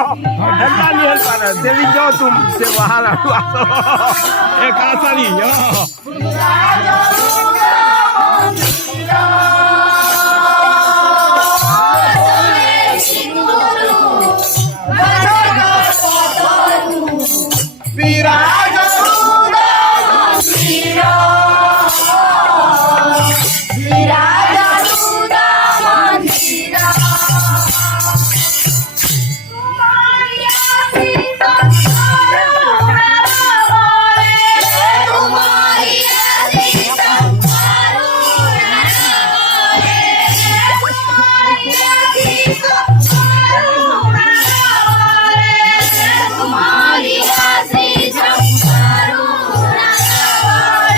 Hermano y hermana, te vi yo, tú te vas a la casa y yo.